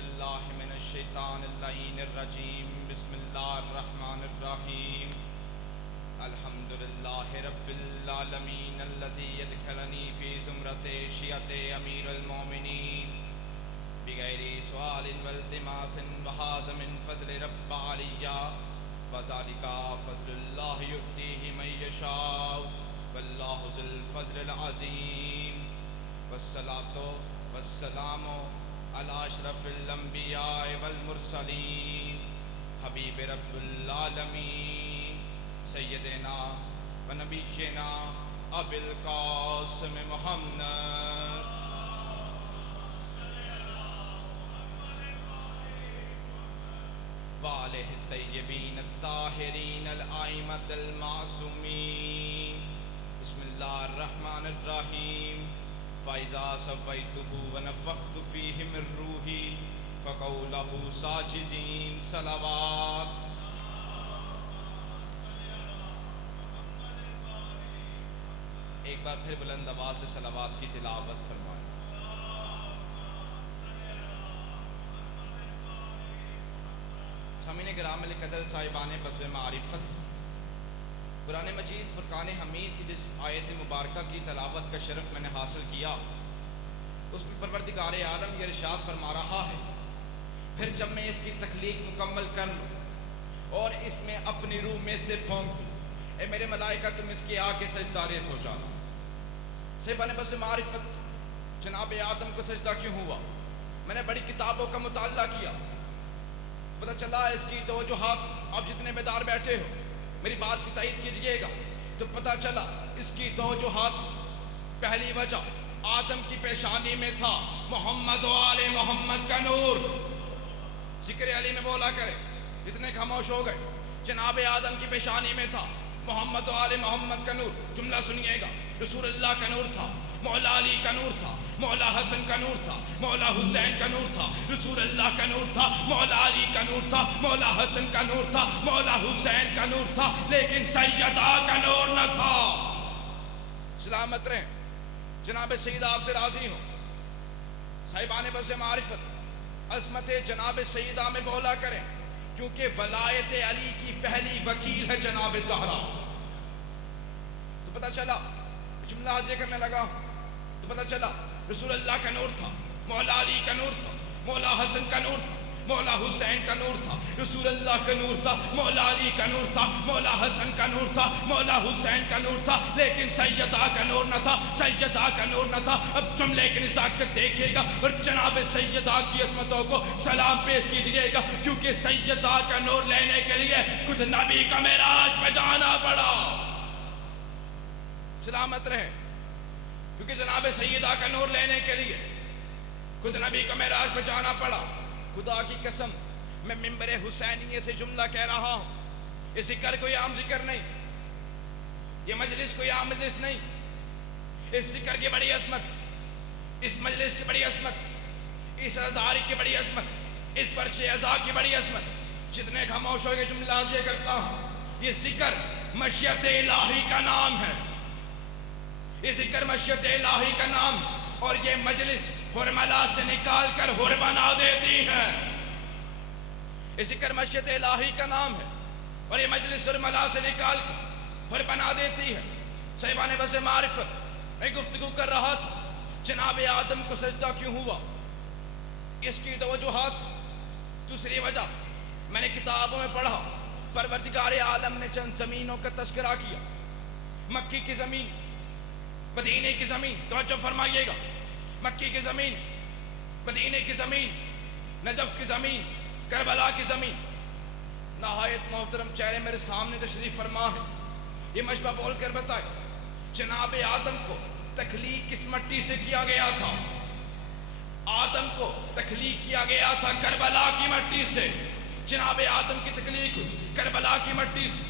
باللہ من الشیطان اللعین الرجیم بسم اللہ الرحمن الرحیم الحمدللہ رب العالمین الذی ادخلنی فی زمرۃ شیعۃ امیر المومنین بغیر سؤال والتماس وہذا من فضل رب علیہ وذالک فضل اللہ یؤتیہ من یشاء واللہ ذو الفضل العظیم والصلاۃ والسلام علی اشرف الانبیاء والمرسلین حبیب رب العالمین سیدنا و نبینا ابی القاسم محمد وآلہ الطیبین الطاہرین الائمۃ المعصومین بسم اللہ الرحمن الرحیم فَإِذَا سَوَّيْتُهُ وَنَفَخْتُ فِيهِ مِن رُّوحِي فَقَعُوا لَهُ سَاجِدِينَ صلوات۔ ایک بار پھر بلند آواز سے صلوات کی تلاوت فرمائیں۔ سامعین کرام القدر صاحبان بزم معرفت، قرآن مجید فرقان حمید کی جس آیت مبارکہ کی تلاوت کا شرف میں نے حاصل کیا، اس میں پروردگار عالم یہ ارشاد فرما رہا ہے، پھر جب میں اس کی تخلیق مکمل کر لوں اور اس میں اپنی روح میں سے پھونک دوں، اے میرے ملائکہ تم اس کے آ کے سجدہ ریز ہو جانا۔ صاحبان بس معرفت، جناب آدم کو سجدہ کیوں ہوا؟ میں نے بڑی کتابوں کا مطالعہ کیا، پتہ چلا اس کی توجہات، آپ جتنے بیدار بیٹھے ہو میری بات کی تائید کیجئے گا، تو پتہ چلا اس کی توجہات، پہلی وجہ آدم کی پیشانی میں تھا محمد و آل محمد کا نور۔ ذکر علی میں بولا کرے، اتنے خاموش ہو گئے۔ جناب آدم کی پیشانی میں تھا محمد و آل محمد کا نور۔ جملہ سنیے گا، رسول اللہ کا نور تھا، مولا علی کا نور تھا، مولا حسن کا نور تھا، مولا حسین کا نور تھا، رسول اللہ کا نور تھا، مولا علی کا نور تھا، مولا حسن کا نور تھا، مولا حسین کا نور تھا، لیکن سیدہ کا نور نہ تھا۔ سلامت رہیں، جناب سیدہ آپ سے راضی ہوں۔ صاحبان بس معرفت، عظمت جناب سیدہ میں بولا کریں، کیونکہ ولایت علی کی پہلی وکیل ہے جناب زہرا۔ تو پتہ چلا، جملہ حاضر کرنے لگا تو پتہ چلا رسول اللہ کا نور تھا، مولا علی کا نور تھا، مولا حسن کا نور تھا، مولا حسین کا نور تھا، رسول اللہ کا نور تھا، مولا علی کا نور تھا، مولا حسن کا نور تھا، مولا حسین کا نور تھا، لیکن سیدہ کا نور نہ تھا، سیدہ کا نور نہ تھا۔ اب جملے کی نزاکت دیکھیے گا اور جناب سیدہ کی عظمتوں کو سلام پیش کیجئے گا، کیونکہ سیدہ کا نور لینے کے لیے خود نبی کا معراج پہ جانا پڑا۔ سلامت رہے، کیونکہ جناب سیدہ کا نور لینے کے لیے خود نبی کا معراج پہ جانا پڑا۔ خدا کی قسم، میں منبر حسینیہ سے جملہ کہہ رہا ہوں، یہ ذکر کوئی عام ذکر نہیں، یہ مجلس کوئی عام مجلس نہیں۔ اس ذکر کی بڑی عظمت، اس مجلس کی بڑی عظمت، اس عزاداری کی بڑی عظمت، اس فرش عزا کی بڑی عظمت، جتنے خاموش ہو کے جملہ یہ کرتا ہوں، یہ ذکر مشیت الہی کا نام ہے، یہ ذکر مشیت الہی کا نام، اور یہ مجلس حرملا سے نکال کر حر بنا دیتی ہے۔ یہ ذکر مشیت الہی کا نام ہے اور یہ مجلس حرملا سے نکال کر حر بنا دیتی ہے۔ صاحبان بس معرفت، میں گفتگو کر رہا تھا، جناب آدم کو سجدہ کیوں ہوا، اس کی توجہات۔ دوسری وجہ میں نے کتابوں میں پڑھا، پروردگار عالم نے چند زمینوں کا تذکرہ کیا، مکی کی زمین، مدینے کی زمین، توجہ فرمائیے گا، مکی کی زمین، مدینے کی زمین، نجف کی زمین، کربلا کی زمین۔ نہایت محترم چہرے میرے سامنے تشریف فرما ہے، یہ مشبہ بول کر بتائے، جناب آدم کو تخلیق کس مٹی سے کیا گیا تھا؟ آدم کو تخلیق کیا گیا تھا کربلا کی مٹی سے۔ جناب آدم کی تخلیق کربلا کی مٹی سے۔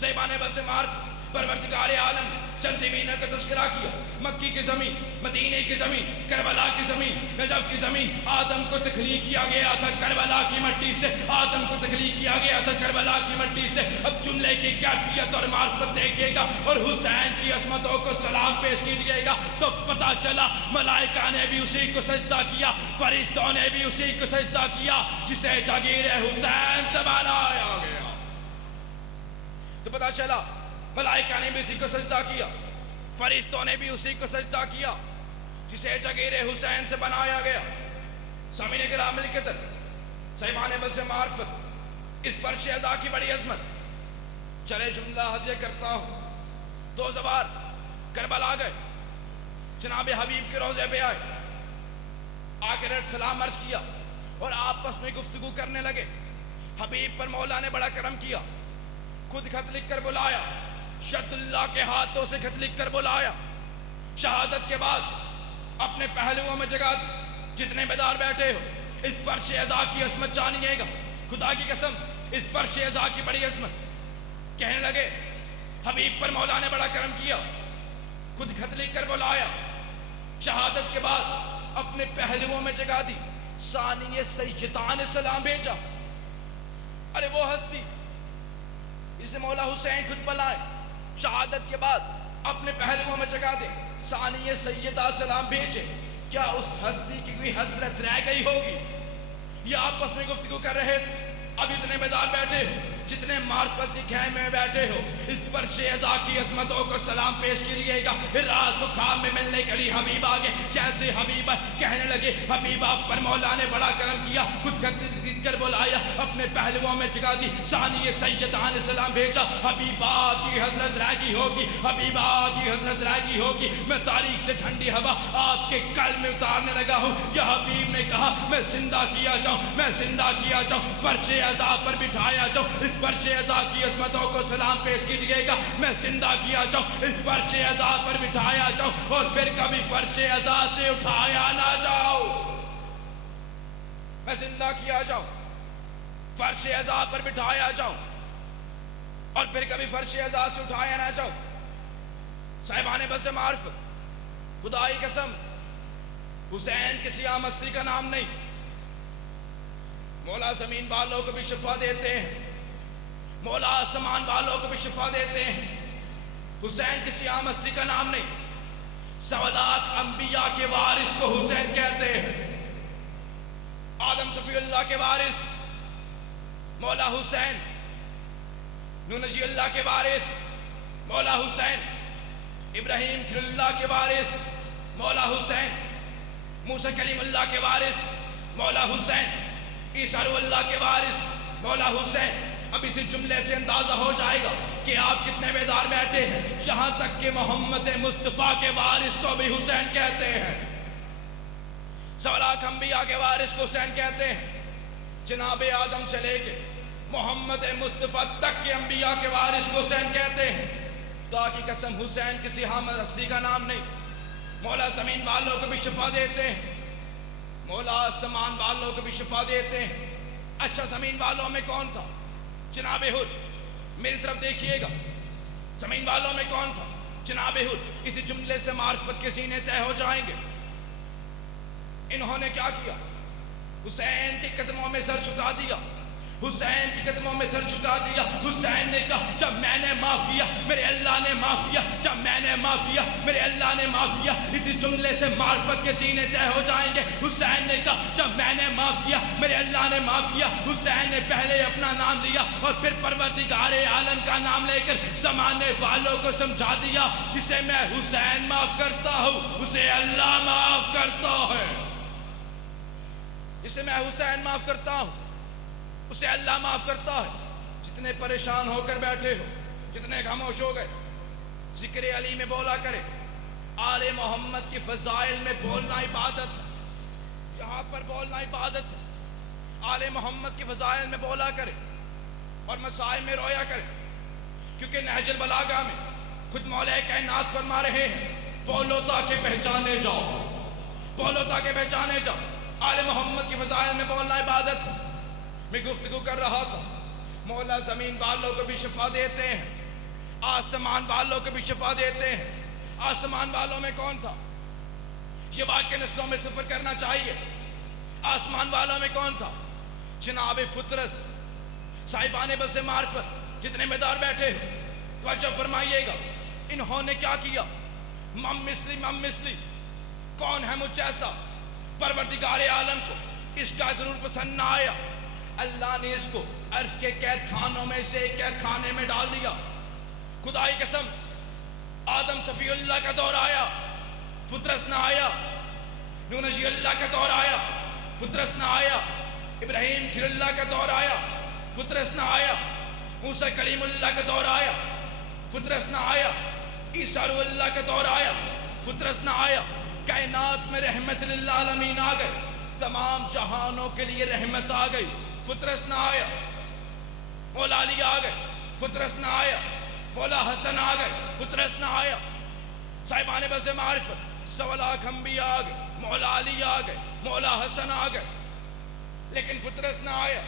صاحبان بس معرفت، پروردگار عالم چند زمینوں کا تذکرہ کیا، مکی کی زمین، مدینے کی زمین، کربلا کی زمین، نجف کی زمین۔ آدم کو تخلیق کیا گیا تھا کربلا کی مٹی سے، آدم کو تخلیق کیا گیا تھا کربلا کی مٹی سے۔ اب جملے کی کیفیت اور معرفت دیکھیے گا اور حسین کی عصمتوں کو سلام پیش کیجیے گا تو پتہ چلا ملائکہ نے بھی اسی کو سجدہ کیا، فرشتوں نے بھی اسی کو سجدہ کیا جسے جاگیر حسین سے بنایا گیا۔ تو پتہ چلا ملائکہ نے بھی اسی کو سجدہ کیا، فرشتوں نے بھی اسی کو سجدہ کیا جسے جاگیر حسین سے بنایا گیا۔ سامعین کرام ملکتر، صاحبان بس معرفت، اس فرش اعضا کی بڑی عظمت، چلے جملہ ہدیہ کرتا ہوں۔ دو زوار کربلا گئے، جناب حبیب کے روضے پہ آئے، آ کر سلام عرض کیا اور آپس میں گفتگو کرنے لگے۔ حبیب پر مولا نے بڑا کرم کیا، خود خط لکھ کر بلایا، شد اللہ کے ہاتھوں سے خط لکھ کر بلایا۔ شہادت کے بعد اپنے پہلوؤں میں جگہ دی، جتنے بیدار بیٹھے ہو اس فرش اعضا کی عظمت جانیے گا، خدا کی قسم اس فرش اعضا کی بڑی عظمت۔ کہنے لگے حبیب پر مولا نے بڑا کرم کیا، خود خط لکھ کر بلایا، شہادت کے بعد اپنے پہلوؤں میں جگہ دی، ثانی سیدان سلام بھیجا۔ ارے وہ ہستی جسے مولا حسین خود بلائے، شہادت کے بعد اپنے پہلوؤں میں جگہ دے، ثانی سیدہ سلام بھیجے، کیا اس ہستی کی کوئی حسرت رہ گئی ہوگی؟ یہ آپس میں گفتگو کر رہے تھے، اب اتنے بیدار بیٹھے ہو، جتنے معرفت کے خیمے میں بیٹھے ہو، اس فرش اعضا کی عظمتوں کو سلام پیش کیجیے گا۔ رات کو خواب میں ملنے کے لیے حبیب آگے، جیسے حبیب کہنے لگے حبیب آپ پر مولا نے بڑا کرم کیا، خود خط لکھ کر بلایا، اپنے پہلوؤں میں جگہ دی، ثانی سیدان سلام بھیجا۔ حبیبہ کی حضرت رہ گئی ہوگی، حبیبہ کی حضرت رہ گئی ہوگی، میں تاریخ سے ٹھنڈی ہوا آپ کے قلب میں اتارنے لگا ہوں۔ یہ حبیب نے کہا میں زندہ کیا جاؤں، میں زندہ کیا جاؤں، فرش اعضا پر بٹھایا جاؤں، اس فرش اعضا کی عظمتوں کو سلام پیش کیجیے گا، میں زندہ کیا جاؤں، اس فرش اعضا پر بٹھایا جاؤں اور پھر کبھی فرش اعضا سے اٹھایا نہ جاؤ۔ میں زندہ کیا جاؤں، فرش اعضا پر بٹھایا جاؤں اور پھر کبھی فرش اعضا سے اٹھایا نہ جاؤں۔ صاحبان بس معرفت، خدا کی قسم حسین کسی عام ہستی کا نام نہیں، مولا زمین والوں کو بھی شفا دیتے ہیں، مولا آسمان والوں کو بھی شفا دیتے ہیں۔ حسین کسی عام ہستی کا نام نہیں، سوالات انبیاء کے وارث کو حسین کہتے ہیں۔ آدم صفی اللہ کے وارث مولا حسین، نوح نجی اللہ کے وارث مولا حسین، ابراہیم خلیل اللہ کے وارث مولا حسین، موسیٰ کلیم اللہ کے وارث مولا حسین، عیسیٰ روح اللہ کے وارث مولا حسین۔ اب اسی جملے سے اندازہ ہو جائے گا کہ آپ کتنے بیدار بیٹھے ہیں، یہاں تک کہ محمد مصطفیٰ کے وارث کو بھی حسین کہتے ہیں، سولاک انبیاء کے وارث کو حسین کہتے ہیں۔ جناب آدم سے لے کے محمد مصطفیٰ تک کے انبیاء کے وارث کو حسین کہتے ہیں۔ خدا کی قسم حسین کسی عام ہستی کا نام نہیں، مولا زمین والوں کو بھی شفا دیتے ہیں، مولا آسمان والوں کو بھی شفا دیتے ہیں۔ اچھا زمین والوں میں کون تھا؟ جناب ہود، میری طرف دیکھیے گا، زمین والوں میں کون تھا؟ جناب ہود۔ اسی جملے سے معرفت کے سینے طے ہو جائیں گے۔ انہوں نے کیا کیا؟ حسین کے قدموں میں سر جھکا دیا، حسین کے قدموں میں سر جھکا دیا۔ حسین نے کہا جب میں نے معاف کیا میرے اللہ نے معاف کیا، جب میں نے معاف کیا میرے اللہ نے معاف کیا۔ اسی جملے سے معرفت کے سینے طے ہو جائیں گے۔ حسین نے کہا جب میں نے معاف کیا میرے اللہ نے معاف کیا۔ حسین نے پہلے اپنا نام لیا اور پھر پروردگار عالم کا نام لے کر زمانے والوں کو سمجھا دیا جسے میں حسین معاف کرتا ہوں اسے اللہ معاف کرتا ہے، جسے میں حسین معاف کرتا ہوں اسے اللہ معاف کرتا ہے۔ جتنے پریشان ہو کر بیٹھے ہو، جتنے خاموش ہو گئے، ذکر علی میں بولا کرے، آل محمد کی فضائل میں بولنا عبادت ہے، یہاں پر بولنا عبادت ہے۔ آل محمد کی فضائل میں بولا کرے اور مسائل میں رویا کرے، کیونکہ نہج البلاغہ میں خود مولا کائنات فرما رہے ہیں بولو تاکہ پہچانے جاؤ، بولو تاکہ پہچانے جاؤ۔ آل محمد کی فضائل میں بولنا عبادت ہے۔ میں گفتگو کر رہا تھا، مولا زمین والوں کو بھی شفا دیتے ہیں، آسمان والوں کو بھی شفا دیتے ہیں۔ آسمان والوں میں کون تھا؟ یہ واقعہ نسلوں میں سفر کرنا چاہیے۔ آسمان والوں میں کون تھا؟ جناب فطرس، صاحبان بس معرفت، جتنے مدار بیٹھے ہو توجہ فرمائیے گا۔ انہوں نے کیا کیا؟ مم مثلی کون ہے مجھ جیسا؟ پروردگار عالم کو اس کا غرور پسند نہ آیا، اللہ نے اس کو عرش کے قید خانوں میں سے ایک قید خانے میں ڈال دیا۔ خدائی قسم، آدم صفی اللہ کا دور آیا، فطرس نہ آیا۔ نوح نبی اللہ کا دور آیا، فطرس نہ آیا۔ ابراہیم خلیل اللہ کا دور آیا، فطرس نہ آیا۔ موسیٰ کلیم اللہ کا دور آیا، فطرس نہ آیا۔ عیسیٰ روح اللہ کا دور آیا، فطرس نہ آیا۔ کائنات میں رحمت للعالمین آ گئے، تمام جہانوں کے لیے رحمت آ گئی، فطرس نہ آیا۔ مولا علی آ گئے، فطرس نہ آیا۔ مولا حسن آ گئے، فطرس نہ آیا۔ صاحبان بس معرفت 100 لاکھ انبیاء آ گئے، مولا علی آ گئے، مولا حسن آ گئے، لیکن فطرس نہ آیا۔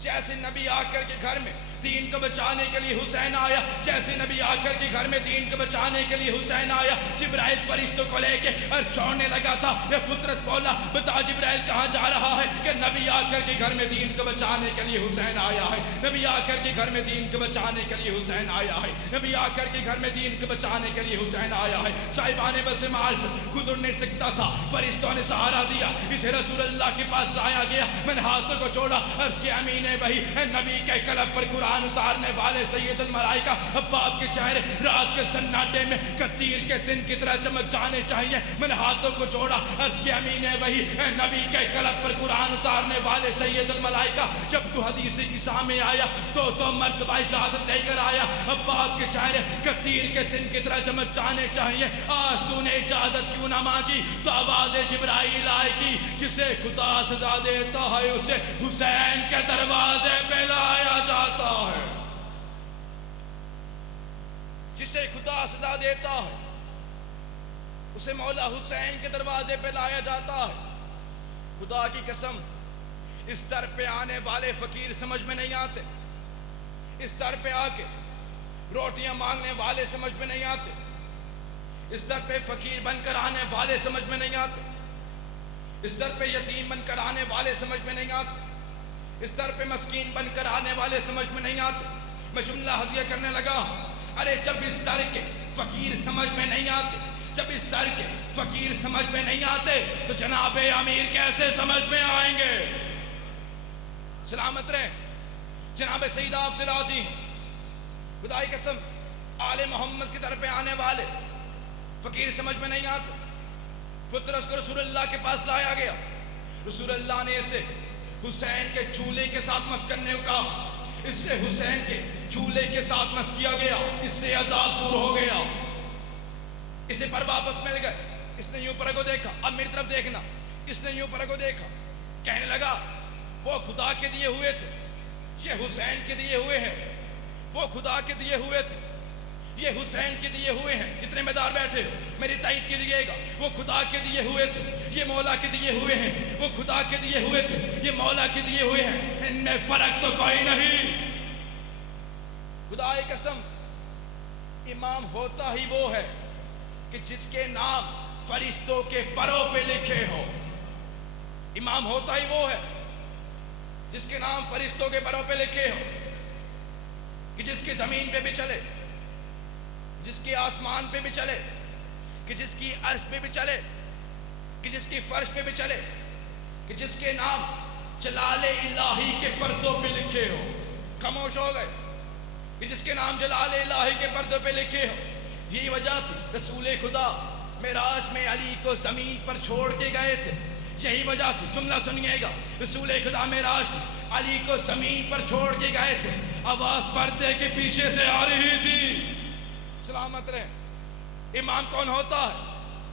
جیسے نبی آ کر کے گھر میں دین کو بچانے کے لیے حسین آیا، جیسے نبی آ کر کے گھر میں دین کو بچانے کے لیے حسین آیا، جبرائیل فرشتوں کو لے کے اور چھوڑنے لگا تھا۔ یہ فطرس بولا بتا جبرائیل کہاں جا رہا ہے؟ کہ نبی آ کر کے گھر میں دین کو بچانے کے لیے حسین آیا ہے، نبی آ کر کے گھر میں دین کو بچانے کے لیے حسین آیا ہے، نبی آ کر کے گھر میں دین کو بچانے کے لیے حسین آیا ہے۔ صاحبان بس معرفت خود اڑ نہیں سکتا تھا، فرشتوں نے سہارا دیا، اسے رسول اللہ کے پاس لایا گیا۔ میں نے ہاتھوں کو چھوڑا، عرض کے امین وحی نبی کے قلب پر قرآن اتارنے والے سید الملائکہ باپ کے چہرے رات کے سناٹے میں کتیر کے دن کی طرح چمک جانے چاہیے۔ میں نے ہاتھوں کو جوڑا، عرض کے امین وحی نبی کے قلب پر قرآن اتارنے والے سید الملائکہ جب تو حدیث کی سامنے آیا تو مرتبہ اجازت لے کر آیا، باپ کے چہرے کتیر کے دن کی طرح چمک جانے چاہیے۔ آج تو نے اجازت کیوں نہ مانگی؟ تو آواز جبرائیل آئے گی، جسے خدا سزا دیتا ہے اسے حسین کے دروازے پہ لایا جاتا ہے، جسے خدا سزا دیتا ہے اسے مولا حسین کے دروازے پہ لایا جاتا ہے۔ خدا کی قسم، اس در پہ آنے والے فقیر سمجھ میں نہیں آتے، اس در پہ آ کے روٹیاں مانگنے والے سمجھ میں نہیں آتے، اس در پہ فقیر بن کر آنے والے سمجھ میں نہیں آتے، اس در پہ یتیم بن کر آنے والے سمجھ میں نہیں آتے، اس در پہ مسکین بن کر آنے والے سمجھ میں نہیں آتے۔ میں جملہ ہدیہ کرنے لگا، ارے جب اس در کے فقیر سمجھ میں نہیں آتے، جب اس در کے فقیر سمجھ میں نہیں آتے تو جناب امیر کیسے سمجھ میں آئیں گے؟ سلامت رہے جناب سید، آپ سے راضی ہوں۔ خدائی قسم، آل محمد کی طرف آنے والے فقیر سمجھ میں نہیں آتے۔ فطرس کو رسول اللہ کے پاس لایا گیا، رسول اللہ نے اسے حسین کے چولہے کے ساتھ مس کرنے کو کہا، اس سے حسین کے چولہے کے ساتھ مس کیا گیا، اس سے عذاب دور ہو گیا، اسے پر واپس مل گئے۔ اس نے یوں پر کو دیکھا، اب میری طرف دیکھنا، اس نے یوں پر کو دیکھا، کہنے لگا وہ خدا کے دیے ہوئے تھے، یہ حسین کے دیے ہوئے ہیں، وہ خدا کے دیے ہوئے تھے، یہ حسین کے دیے ہوئے ہیں۔ جتنے مدار بیٹھے میری تائید کیجئے گا، وہ خدا کے دیے ہوئے تھے، یہ مولا کے دیے ہوئے ہیں، وہ خدا کے دیے ہوئے تھے، یہ مولا کے دیے ہوئے ہیں، ان میں فرق تو کوئی نہیں۔ خدا کی قسم، امام ہوتا ہی وہ ہے کہ جس کے نام فرشتوں کے پروں پہ لکھے ہو۔ امام ہوتا ہی وہ ہے جس کے نام فرشتوں کے پروں پہ لکھے ہو، کہ جس کی زمین پہ بھی چلے، جس کی آسمان پہ بھی چلے، کہ جس کی عرش پہ بھی چلے، کہ جس کی فرش پہ بھی چلے، کہ جس کے نام جلال الہی کے پردوں پہ لکھے ہو۔ خاموش ہو گئے کہ جس کے نام جلال الہی کے پردوں پہ لکھے ہو۔ یہی وجہ تھی رسول خدا معراج میں علی کو زمین پر چھوڑ کے گئے تھے، یہی وجہ تھی، جملہ سنیے گا، رسول خدا معراج میں علی کو زمین پر چھوڑ کے گئے تھے، آواز پردے کے پیچھے سے آ رہی تھی۔ سلامت رہے۔ امام کون ہوتا ہے؟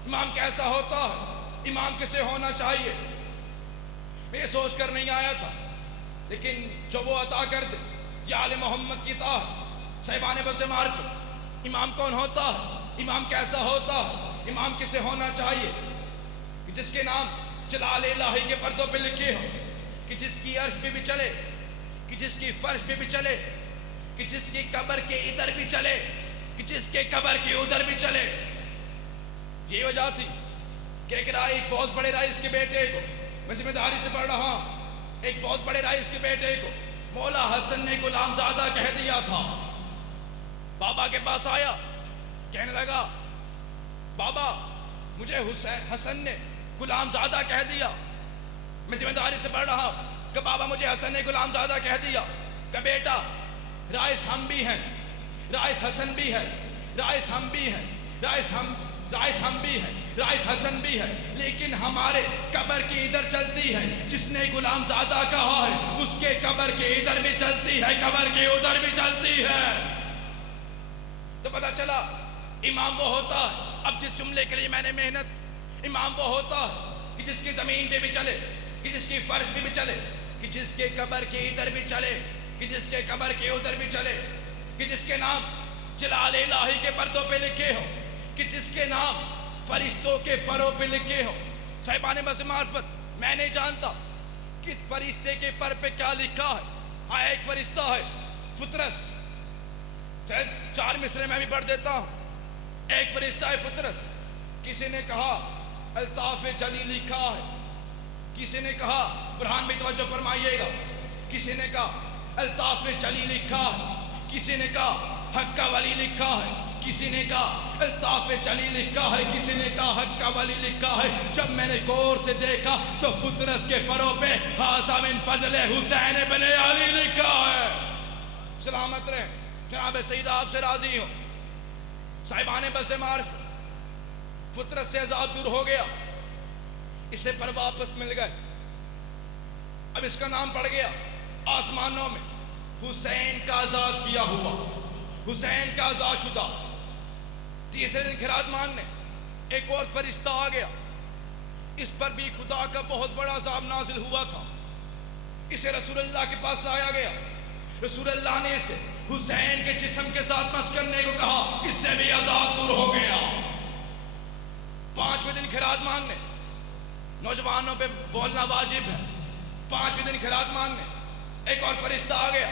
امام کیسا ہوتا ہے؟ امام کسے ہونا چاہیے؟ میں یہ سوچ کر نہیں آیا تھا، لیکن جو وہ عطا کر دے، یہ آل محمد کی اطاعت، صاحبان بس معرفت۔ امام کون ہوتا ہے؟ امام کیسا ہوتا ہے؟ امام کسے ہونا چاہیے؟ کہ جس کے نام جلال الہی کے پردوں پہ لکھے ہو، کہ جس کی عرش پہ بھی چلے، کہ جس کی فرش پہ بھی چلے، کہ جس کی قبر کے ادھر بھی چلے کہ جس کے قبر کے ادھر بھی چلے. یہ وجہ تھی کہ ایک بہت بڑے رئیس کے بیٹے کو، میں ذمہ داری سے پڑھ رہا ہوں، ایک بہت بڑے رئیس کے بیٹے کو مولا حسن نے غلام زادہ کہہ دیا تھا. بابا کے پاس آیا، کہنے لگا بابا مجھے حسن نے غلام زادہ کہہ دیا. میں ذمہ داری سے پڑھ رہا ہوں کہ بابا مجھے حسن نے غلام زادہ کہہ دیا. کہ بیٹا رئیس ہم بھی ہیں، رئیس حسن بھی ہے، رئیس ہم بھی ہیں، رئیس ہم بھی ہیں، رئیس حسن بھی ہے، لیکن ہمارے قبر کی ادھر چلتی ہے. جس نے غلام زادہ کہا ہے اس کے قبر کے ادھر بھی چلتی ہے، قبر کے ادھر بھی چلتی ہے. تو پتہ چلا امام وہ ہوتا ہے. اب جس جملے کے لیے میں نے محنت، امام وہ ہوتا ہے کہ جس کی زمین پہ بھی چلے، کہ جس کی فرش پہ بھی چلے، کہ جس کے قبر کے ادھر بھی چلے، کہ جس کے قبر کے ادھر بھی چلے، کہ جس کے نام جلال الہی کے پردوں پہ لکھے ہو، کہ جس کے نام فرشتوں کے پروں پہ لکھے ہو. صاحبان بس معرفت، میں نہیں جانتا کس فرشتے کے پر پہ کیا لکھا ہے. ہاں ایک فرشتہ ہے فطرس، 4 مصرے میں بھی پڑھ دیتا ہوں. ایک فرشتہ ہے فطرس. کسی نے کہا الطاف جلی لکھا ہے، کسی نے کہا برہان بھی توجہ فرمائیے گا، کسی نے کہا الطاف جلی لکھا ہے، کسی نے کہا حق کا ولی لکھا ہے، کسی نے کہا الطاف جلی لکھا ہے، کسی نے کہا حق کا ولی لکھا ہے. جب میں نے غور سے دیکھا تو فطرس کے پروں پہ ھذا من فضل حسین بن علی لکھا ہے. سلامت رہے جناب سیدہ، آپ سے راضی ہوں. صاحبان بس معرفت، فطرت سے عذاب دور ہو گیا، اسے پر واپس مل گئے. اب اس کا نام پڑ گیا آسمانوں میں حسین کا آزاد کیا ہوا، حسین کا آزاد شدہ. تیسرے دن خراج مانگنے ایک اور فرشتہ آ گیا. اس پر بھی خدا کا بہت بڑا عذاب نازل ہوا تھا. اسے رسول اللہ کے پاس لایا گیا. رسول اللہ نے اسے حسین کے جسم کے ساتھ مس کرنے کو کہا، اس سے بھی عذاب دور ہو گیا. 5ویں دن خراج مانگنے، نوجوانوں پہ بولنا واجب ہے. 5ویں دن خراج مانگنے ایک اور فرشتہ آ گیا.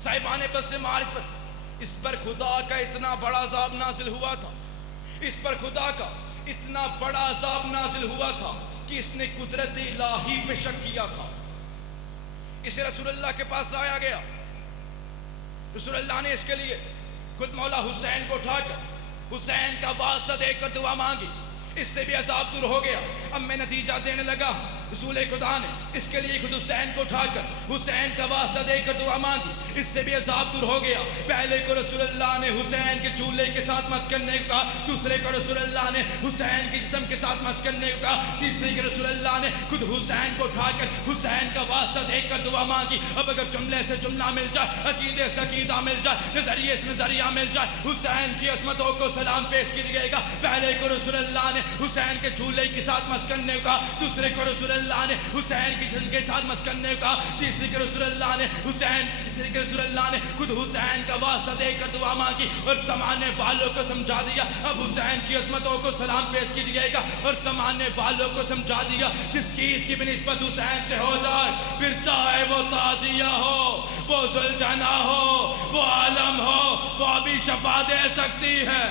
صاحبان بس معرفت، اس پر خدا کا اتنا بڑا عذاب نازل ہوا تھا، اس پر خدا کا اتنا بڑا عذاب نازل ہوا تھا کہ اس نے قدرت الہی پہ شک کیا تھا. اسے رسول اللہ کے پاس لایا گیا. رسول اللہ نے اس کے لیے خود مولا حسین کو اٹھا کر حسین کا واسطہ دے کر دعا مانگی. اس سے بھی عذاب دور ہو گیا. اب میں نتیجہ دینے لگا، رسول خدا نے اس کے لیے خود حسین کو اٹھا کر حسین کا واسطہ دے کر دعا مانگی. اس سے بھی عذاب دور ہو گیا. پہلے کو رسول اللہ نے حسین کے چولہے کے ساتھ مس کرنے کو کہا، دوسرے کو رسول اللہ نے حسین کے جسم کے ساتھ مس کرنے کو کہا، تیسرے کے رسول اللہ نے خود حسین کو اٹھا کر حسین کا واسطہ دے کر دعا مانگی. اب اگر جملے سے جملہ مل جائے، عقیدے سے عقیدہ مل جائے، نظریے سے نظریہ مل جائے، حسین کی عصمتوں کو سلام پیش کیجیے گا. پہلے کو رسول اللہ نے حسین کے چولہے کے ساتھ مس کرنے کو کہا، دوسرے کو رسول اللہ نے حسین کے جسم کے ساتھ مس کرنے کو کہا، تیسرے کے رسول اللہ نے خود حسین کا واسطہ دے کر دعا مانگی اور زمانے والوں کو سمجھا دیا. اب حسین کی عظمتوں کو سلام پیش کیجیے گا اور زمانے والوں کو سمجھا دیا، جس چیز کی بھی نسبت حسین سے ہو جائے، پھر چاہے وہ تازیہ ہو، وہ ذوالجناح ہو، وہ عالم ہو، وہ ابھی شفا دے سکتی ہے.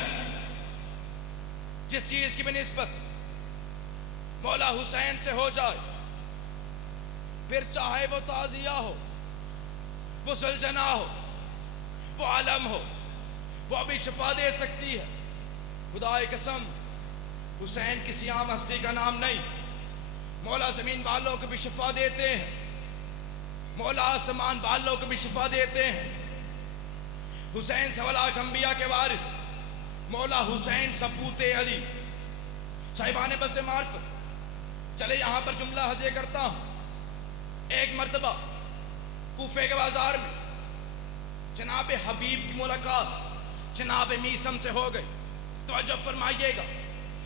جس چیز کی بھی نسبت مولا حسین سے ہو جائے، پھر چاہے وہ تازیہ ہو، وہ ذوالجناح ہو، وہ عالم ہو، وہ ابھی شفا دے سکتی ہے. خدا کی قسم، حسین کسی عام ہستی کا نام نہیں. مولا زمین والوں کو بھی شفا دیتے ہیں، مولا آسمان والوں کو بھی شفا دیتے ہیں. حسین سولاک انبیاء کے وارث مولا حسین سپوت علی. صاحبان بس معرفت، چلے یہاں پر جملہ ہدیہ کرتا ہوں. ایک مرتبہ کوفے کے بازار میں جناب حبیب کی ملاقات جناب میثم سے ہو گئی. توجہ فرمائیے گا،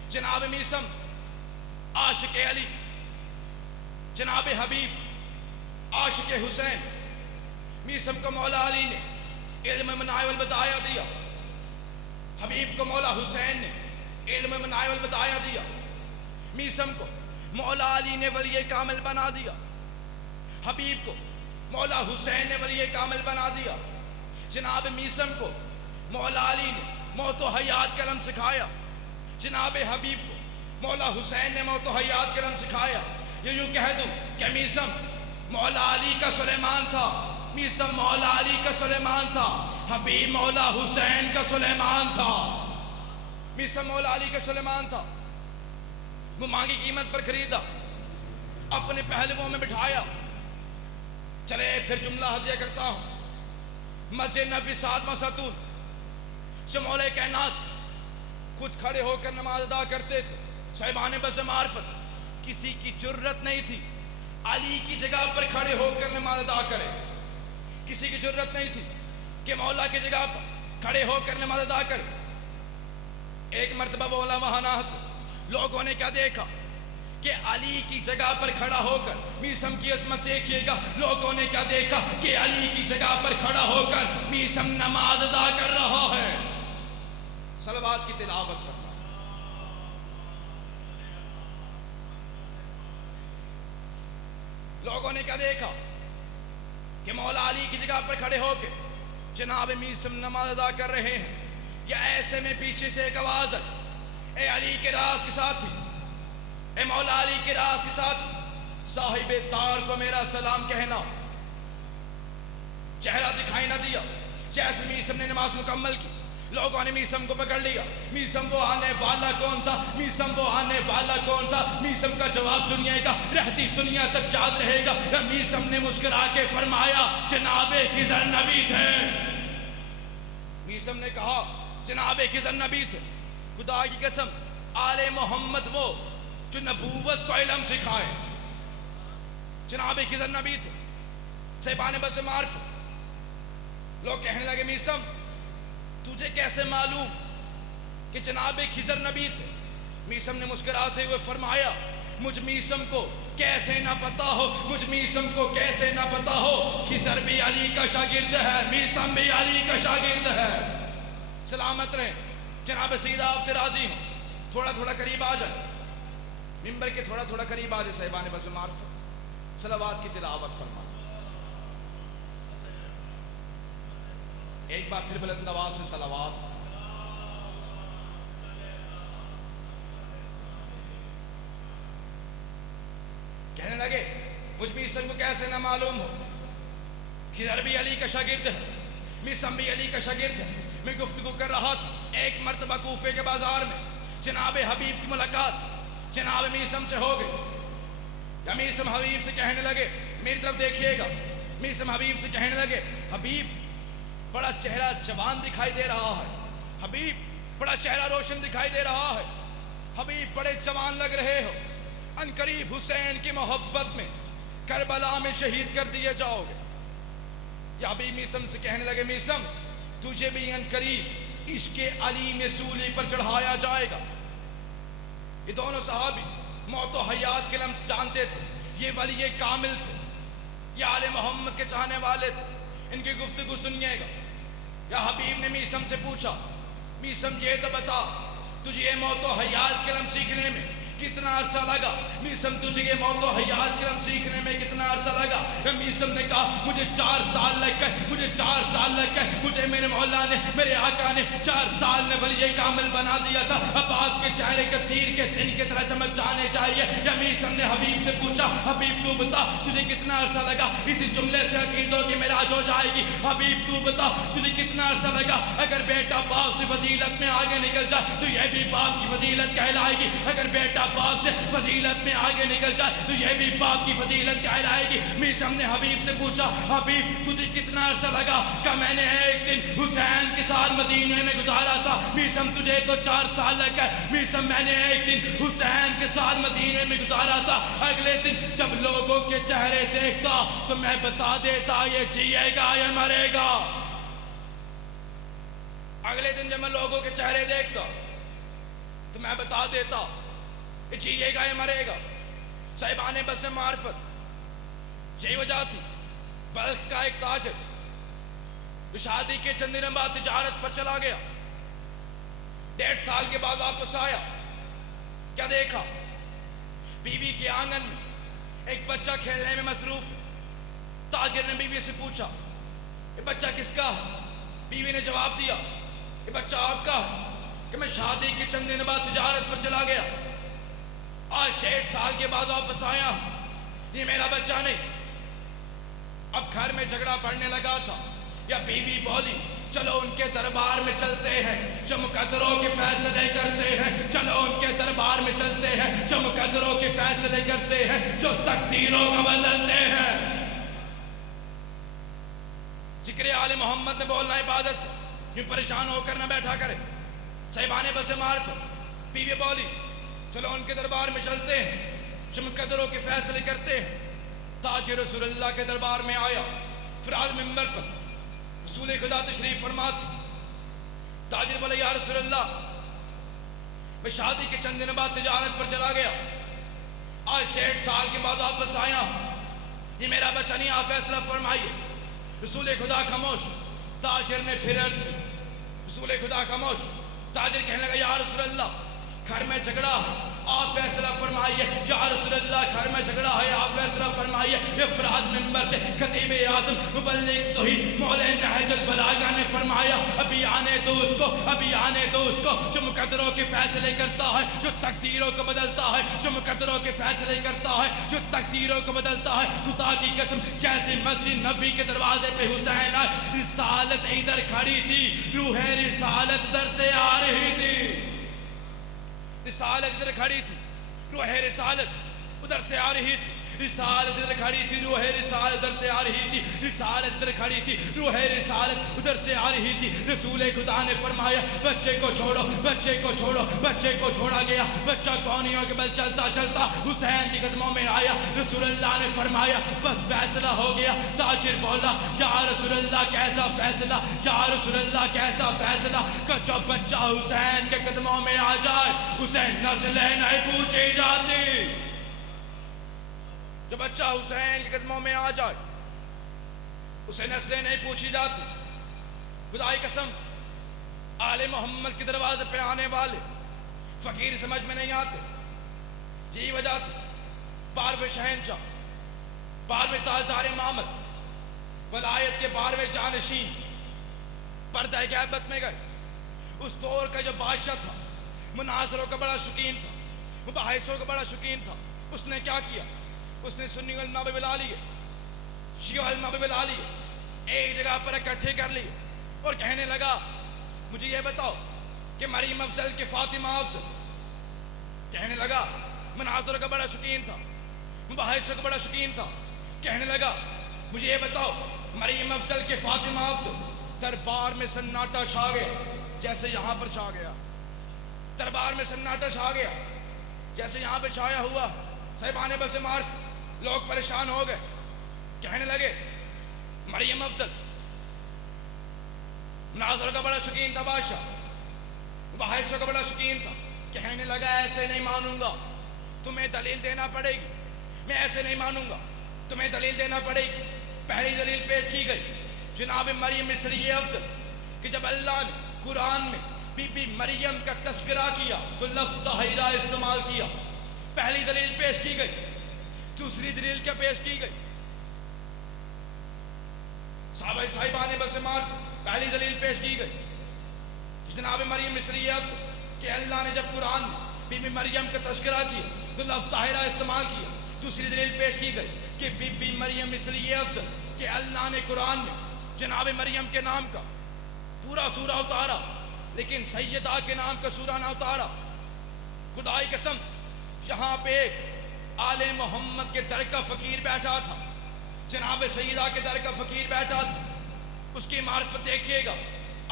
جناب میثم عاشق علی، جناب حبیب عاشق حسین. میثم کو مولا علی نے علم منائے والبدایہ دیا، حبیب کو مولا حسین نے علم منائے والبدایہ دیا. میثم کو مولا علی نے ولی کامل بنا دیا، حبیب کو مولا حسین نے ولی کامل بنا دیا. جناب میسم کو مولا علی نے موت و حیات کا علم سکھایا، جناب حبیب کو مولا حسین نے موت و حیات کا علم سکھایا۔ یہ یوں کہہ دوں کہ میسم مولا علی کا سلیمان تھا، میسم مولا علی کا سلیمان تھا، حبیب مولا حسین کا سلیمان تھا۔ میسم مولا علی کا سلیمان تھا، وہ مانگی قیمت پر خریدا، اپنے پہلوؤں میں بٹھایا۔ چلے پھر جملہ ہدیہ کرتا ہوں۔ مسجد نبوی 7واں ستون سے مولا کائنات خود کھڑے ہو کر نماز ادا کرتے تھے۔ صاحبان بس معرفت کسی کی جرت نہیں تھی علی کی جگہ پر کھڑے ہو کر نماز ادا کرے، کسی کی جرت نہیں تھی کہ مولا کی جگہ پر کھڑے ہو کر نماز ادا کرے۔ ایک مرتبہ مولا وہاں نہ تھے، لوگوں نے کیا دیکھا کہ علی کی جگہ پر کھڑا ہو کر، میسم کی عظمت دیکھیے گا، لوگوں نے کیا دیکھا کہ علی کی جگہ پر کھڑا ہو کر میسم نماز ادا کر رہا ہے۔ صلوات کی تلاوت فرما۔ لوگوں نے کیا دیکھا کہ مولا علی کی جگہ پر کھڑے ہو کے جناب میسم نماز ادا کر رہے ہیں۔ یا ایسے میں پیچھے سے ایک آواز ہے، اے علی کے راز کے ساتھی، اے مولا علی کے راز کے ساتھی، صاحب تار کو میرا سلام کہنا۔ چہرہ دکھائی نہ دیا، جیسے میسم نے نماز مکمل کی لوگوں نے میسم کو پکڑ لیا۔ میسم وہ آنے والا کون تھا؟ میسم وہ آنے والا کون تھا؟ میسم کا جواب سنیے گا، رہتی دنیا تک یاد رہے گا۔ میسم نے مسکرا کے فرمایا جناب خضر نبی تھے۔ میسم نے کہا جناب خضر نبی تھے۔ خدا کی قسم آل محمد وہ جو نبوت کو علم سکھائے، جناب خضر نبی تھے۔ صاحبان بس معرفت لوگ کہنے لگے میسم تجھے کیسے معلوم کہ جناب خضر نبی تھے؟ میسم نے مسکراتے ہوئے فرمایا مجھ میسم کو کیسے نہ پتا ہو، مجھ میسم کو کیسے نہ پتا ہو، خضر بھی علی کا شاگرد ہے، میسم بھی علی کا شاگرد ہے۔ سلامت رہیں جناب سیدہ، آپ سے راضی ہوں، تھوڑا تھوڑا قریب آ جائیں، ممبر کے تھوڑا تھوڑا قریب آ جائیں۔ صاحبان بس معرفت صلوات کی تلاوت فرما۔ ایک بار پھر بلند آواز سے صلوات۔ کہنے لگے مجھ میسم کو کیسے نہ معلوم ہو، خضر بھی علی کا شاگرد ہے، میسم بھی علی کا شاگرد ہے۔ میں گفتگو کر رہا تھا، ایک مرتبہ کوفے کے بازار میں جناب حبیب کی ملاقات جناب میسم سے ہو گئی۔ یا میسم حبیب سے کہنے لگے، میری طرف دیکھیے گا، میسم حبیب سے کہنے لگے حبیب بڑا چہرہ جوان دکھائی دے رہا ہے، حبیب بڑا چہرہ روشن دکھائی دے رہا ہے، حبیب بڑے جوان لگ رہے ہو، ان قریب حسین کی محبت میں کربلا میں شہید کر دیے جاؤ گے۔ یا حبیب میسم سے کہنے لگے میسم تجھے بھی ان قریب عشق علی میں سولی پر چڑھایا جائے گا۔ یہ دونوں صحابی موت و حیات کے لمس جانتے تھے، یہ ولی کامل تھے، یہ آل محمد کے چاہنے والے تھے۔ ان کی گفتگو سنیے گا۔ یا حبیب نے میسم سے پوچھا میسم یہ تو بتا تجھے یہ موت و حیات کے لمس سیکھنے میں کتنا عرصہ لگا؟ میسم تجھے یہ موت و حیات کے علم سیکھنے میں کتنا عرصہ لگا؟ میسم نے کہا مجھے 4 سال لگ گئے، مجھے 4 سال لگ گئے، مجھے میرے مولا نے، میرے آقا نے 4 سال میں ولی کامل بنا دیا تھا، اب آپ کے چہرے کے تیر کے دن کی طرح چمک جانے چاہیے۔ یا میسم نے حبیب سے پوچھا حبیب تو بتا تجھے کتنا عرصہ لگا؟ اسی جملے سے عقیدوں کی معراج ہو جائے گی۔ حبیب تو بتا تجھے کتنا عرصہ لگا؟ اگر بیٹا باپ سے فضیلت میں آگے نکل جائے تو یہ بھی باپ کی فضیلت کہلائے گی، اگر بیٹا باپ سے فضیلت میں آگے نکل جائے تو یہ بھی باپ کی فضیلت کہلائے گی۔ میسم نے حبیب سے پوچھا حبیب تجھے کتنا عرصہ لگا؟ کہ میں نے ایک دن حسین کے ساتھ مدینے میں گزارا تھا۔ میسم تجھے تو 4 سال لگ گئے۔ میسم میں نے ایک دن حسین کے ساتھ مدینے میں گزارا تھا، اگلے دن جب لوگوں کے چہرے دیکھتا تو میں بتا دیتا یہ جیے گا یا مرے گا۔ اگلے دن جب میں لوگوں کے چہرے دیکھتا تو میں بتا دیتا یہ جیے گا یا مرے گا۔ صاحبان بس معرفت یہی وجہ تھی بلخ کا ایک تاجر جو شادی کے چند دن بعد تجارت پر چلا گیا، 1.5 سال کے بعد واپس آیا، کیا دیکھا؟ بیوی کے آنگن میں ایک بچہ کھیلنے میں مصروف ہے۔ تاجر نے بیوی سے پوچھا یہ بچہ کس کا ہے؟ بیوی نے جواب دیا کہ بچہ آپ کا کہ میں شادی کے چند دن بعد تجارت پر چلا گیا، آج 1.5 سال کے بعد واپس آیا، یہ میرا بچہ نہیں۔ اب گھر میں جھگڑا پڑنے لگا تھا، یا بیوی بولی چلو ان کے دربار میں چلتے ہیں جو مقدروں کے فیصلے کرتے ہیں، چلو ان کے دربار میں چلتے ہیں جو مقدروں کے فیصلے کرتے ہیں، جو تقدیروں کو بدلتے ہیں۔ ذکر آل محمد میں بولنا عبادت، یوں پریشان ہو کر نہ بیٹھا کرے۔ صاحبان بس معرفت، بیوی بولی چلو ان کے دربار میں چلتے ہیں جو مقدروں کے فیصلے کرتے ہیں۔ تاج رسول اللہ کے دربار میں آیا، فراز منبر پر رسول خدا تشریف فرماتے، تاجر بولے یا رسول اللہ میں شادی کے چند دن بعد تجارت پر چلا گیا، آج 1.5 سال کے بعد واپس آیا، یہ میرا بچہ نہیں، آپ فیصلہ فرمائیے۔ رسول خدا خاموش، تاجر نے پھر عرض کی، رسول خدا خاموش، تاجر کہنے لگا یا رسول اللہ گھر میں جھگڑا ہے، آپ فیصلہ فرمائیے۔ یا رسول اللہ گھر میں جھگڑا ہے، آپ فیصلہ فرمائیے۔ افراز منبر سے خطیب اعظم مبلغ توحید مولا نہج البلاغہ نے فرمایا ابھی آنے دو اس کو، ابھی آنے دو اس کو، جو مقدروں کے فیصلے کرتا ہے، جو تقدیروں کو بدلتا ہے، جو مقدروں کے فیصلے کرتا ہے، جو تقدیروں کو بدلتا ہے۔ خدا کی قسم جیسے مسجد نبی کے دروازے پہ حسین آئے، رسالت ادھر کھڑی تھی، روح رسالت در سے آ رہی تھی، رسالت ادھر کھڑی تھی، روح رسالت ادھر سے آ رہی تھی، رسالت ادھر کھڑی تھی، روح رسالت ادھر سے آ رہی تھی، رسالت ادھر کھڑی تھی، روح رسالت ادھر سے آ رہی تھی۔ رسول خدا نے فرمایا بچے کو چھوڑو، بچے کو چھوڑو، بچے کو چھوڑا گیا، بچہ کونیوں کے بل چلتا چلتا حسین کے قدموں میں آیا۔ رسول اللہ نے فرمایا بس فیصلہ ہو گیا۔ تاجر بولا یا رسول اللہ کیسا فیصلہ، یا رسول اللہ کیسا فیصلہ کہ جو بچہ حسین کے قدموں میں آ جائے اسے نسلیں نہیں پوچھی جاتی، جو بچہ حسین کے قدموں میں آ جائے اسے نسلیں نہیں پوچھی جاتی۔ خدا کی قسم آل محمد کے دروازے پہ آنے والے فقیر سمجھ میں نہیں آتے، یہی وجہ تھی 12ویں شہنشاہ، 12ویں تاجدار امامت، ولایت کے 12ویں جانشین پردہ غیبت میں گئے۔ اس دور کا جو بادشاہ تھا مناظروں کا بڑا شوقین تھا، مباحثوں کا بڑا شوقین تھا۔ اس نے کیا کیا؟ اس نے سنی علماء بھی بلا لیے، شیعہ علماء بھی بلا لیے، ایک جگہ پر اکٹھے کر لیے اور کہنے لگا مجھے یہ بتاؤ کہ مریم افضل کے فاطمہ افضل، کہنے لگا مناظروں کا بڑا شوقین تھا، مباحثوں کا بڑا شوقین تھا، کہنے لگا مجھے یہ بتاؤ مریم افضل کے فاطمہ افضل۔ دربار میں سناٹا چھا گیا جیسے یہاں پر چھا گیا، دربار میں سناٹا چھا گیا جیسے یہاں پہ چھایا ہوا۔ صاحبان بس معرفت لوگ پریشان ہو گئے، کہنے لگے مریم افضل مناظروں کا بڑا شوقین تھا، بادشاہ مباحثوں کا بڑا شوقین تھا، کہنے لگا ایسے نہیں مانوں گا، تمہیں دلیل دینا پڑے گی، میں ایسے نہیں مانوں گا، تمہیں دلیل دینا پڑے گی۔ پہلی دلیل پیش کی گئی جناب مریم مصری افضل کہ جب اللہ نے قرآن میں بی بی مریم کا تذکرہ کیا تو لفظ طاہرہ استعمال کیا، پہلی دلیل پیش کی گئی۔ دوسری دلیل کیا پیش کی گئی؟ صاحبان بس معرفت پہلی دلیل پیش کی گئی جناب مریم مصری افضل کہ اللہ نے جب قرآن میں بی بی مریم کا تذکرہ کیا تو لفظ طاہرہ استعمال کیا۔ دوسری دلیل پیش کی گئی کہ بی بی مریم مصری افضل کہ اللہ نے قرآن میں جناب مریم کے نام کا پورا سورہ اتارا لیکن سیدہ کے نام کا سورہ نہ اتارا۔ خدا کی قسم یہاں پہ ایک آل محمد کے در کا فقیر بیٹھا تھا، جناب سیدہ کے در کا فقیر بیٹھا تھا، اس کی معرفت دیکھیے گا،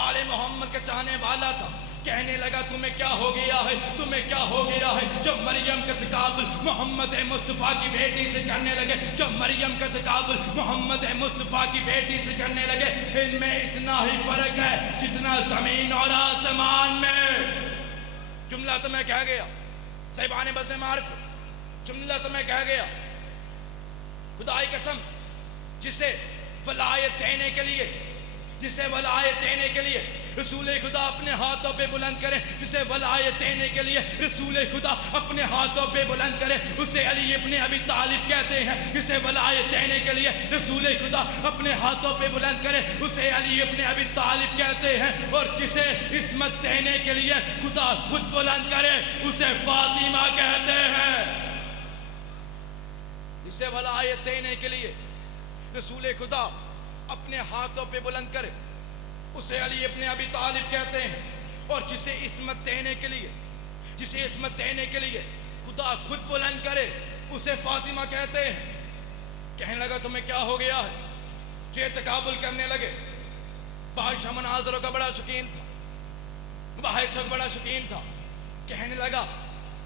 آل محمد کا چاہنے والا تھا، کہنے لگا تمہیں کیا ہو گیا ہے، تمہیں کیا ہو گیا ہے؟ جب مریم کا تقابل محمد مصطفیٰ کی بیٹی سے کرنے لگے، جب مریم کا تقابل محمد مصطفیٰ کی بیٹی سے کرنے لگے، ان میں اتنا ہی فرق ہے جتنا زمین اور آسمان میں۔ جملہ تو میں کہہ گیا، صاحبان بس معرفت جملہ تو میں کہہ گیا، خدا کی قسم جسے ولایت دینے کے لیے جسے ولایت دینے کے لیے رسول خدا اپنے ہاتھوں پہ بلند کرے، جسے ولایت دینے کے لیے رسول خدا اپنے ہاتھوں پہ بلند کرے، اسے علی ابن ابی طالب کہتے ہیں۔ جسے ولایت دینے کے لیے رسول خدا اپنے ہاتھوں پہ بلند کرے، اسے علی ابن ابی طالب کہتے ہیں، اور جسے عصمت دینے کے لیے خدا خود بلند کرے اسے فاطمہ کہتے ہیں۔ جسے ولایت دینے کے لیے رسول خدا اپنے ہاتھوں پہ بلند کرے اسے علی ابن ابی طالب کہتے ہیں، اور جسے عصمت دینے کے لیے خدا خود بلند کرے اسے فاطمہ کہتے ہیں۔ کہنے لگا تمہیں کیا ہو گیا ہے؟ یہ تقابل کرنے لگے۔ بادشاہ مناظروں کا بڑا شوقین تھا، بحث کا بڑا شوقین تھا۔ کہنے لگا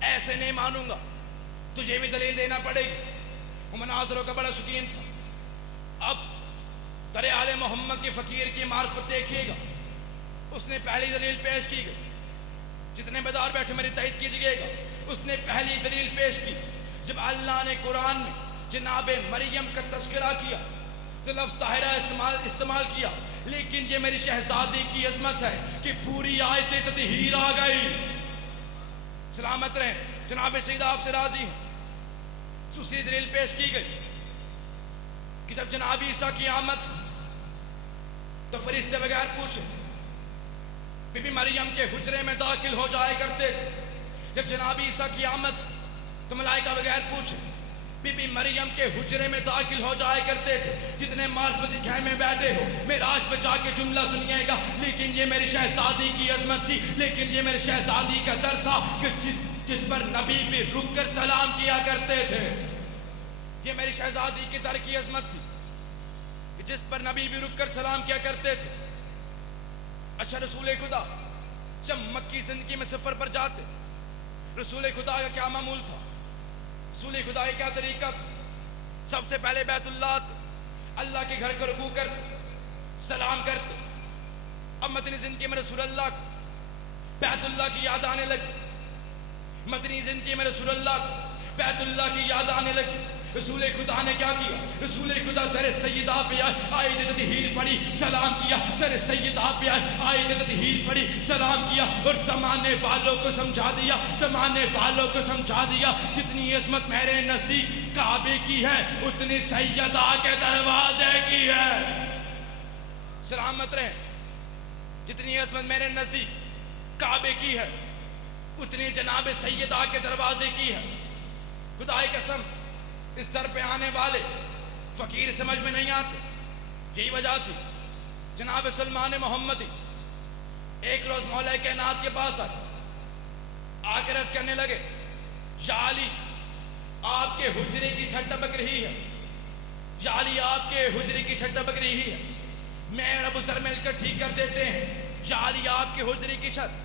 ایسے نہیں مانوں گا، تجھے بھی دلیل دینا پڑے گی۔ وہ مناظروں کا بڑا شوقین تھا۔ اب در آل محمد کے فقیر کی معرفت دیکھیے گا، اس نے پہلی دلیل پیش کی گئی۔ جتنے بیدار بیٹھے میری تائید کیجئے گا، اس نے پہلی دلیل پیش کی جب اللہ نے قرآن میں جناب مریم کا تذکرہ کیا تو لفظ طاہرہ استعمال کیا، لیکن یہ میری شہزادی کی عظمت ہے کہ پوری آیت تطہیر آ گئی۔ سلامت رہیں، جناب سیدہ آپ سے راضی ہوں۔ دوسری دلیل پیش کی گئی کہ جب جناب عیسیٰ کی آمد تو فرشتے بغیر پوچھے بی بی مریم کے حجرے میں داخل ہو جائے کرتے تھے۔ جب جناب عیسیٰ کی آمد تو ملائکہ بغیر پوچھے بی بی مریم کے حجرے میں داخل ہو جائے کرتے تھے۔ جتنے معرفتی خیمے میں بیٹھے ہو معراج پہ جا کے جملہ سنیے گا، لیکن یہ میری شہزادی کی عظمت تھی، لیکن یہ میری شہزادی کا در تھا کہ جس پر نبی بھی رک کر سلام کیا کرتے تھے۔ یہ میری شہزادی کی در کی عظمت تھی کہ جس پر نبی بھی رک کر سلام کیا کرتے تھے۔ اچھا، رسول خدا جب مکی زندگی میں سفر پر جاتے رسول خدا کا کیا معمول تھا؟ رسول خدا کا کیا طریقہ تھا؟ سب سے پہلے بیت اللہ کے گھر کو رکوع کرتے، سلام کرتے۔ اب مدنی زندگی میں رسول اللہ کو بیت اللہ کی یاد آنے لگی، مدنی زندگی میں رسول اللہ کو بیت اللہ کی یاد آنے لگی۔ رسول خدا نے کیا کیا؟ رسول خدا در سیدہ پہ آئے، آیت تطہیر پڑھی، سلام کیا۔ در سیدہ پہ آئے، آیت تطہیر پڑھی، سلام کیا، اور زمانے والوں کو سمجھا دیا جتنی عظمت میرے نزدیک کعبے کی ہے اتنی سیدہ کے دروازے کی ہے۔ سلامت رہیں، جتنی عظمت میرے نزدیک کعبے کی ہے اتنی جناب سیدہ کے دروازے کی ہے۔ خدا کی قسم، اس در پہ آنے والے فقیر سمجھ میں نہیں آتے۔ یہی وجہ تھی جناب سلمان محمدی ایک روز مولا کائنات کے پاس آ کے عرض کرنے لگے، یا علی آپ کے حجرے کی چھت ٹپک رہی ہے، یا علی آپ کے حجرے کی چھت ٹپک رہی ہے، میں اور ابو ذر مل کر ٹھیک کر دیتے ہیں، یا علی آپ کے حجرے کی چھت۔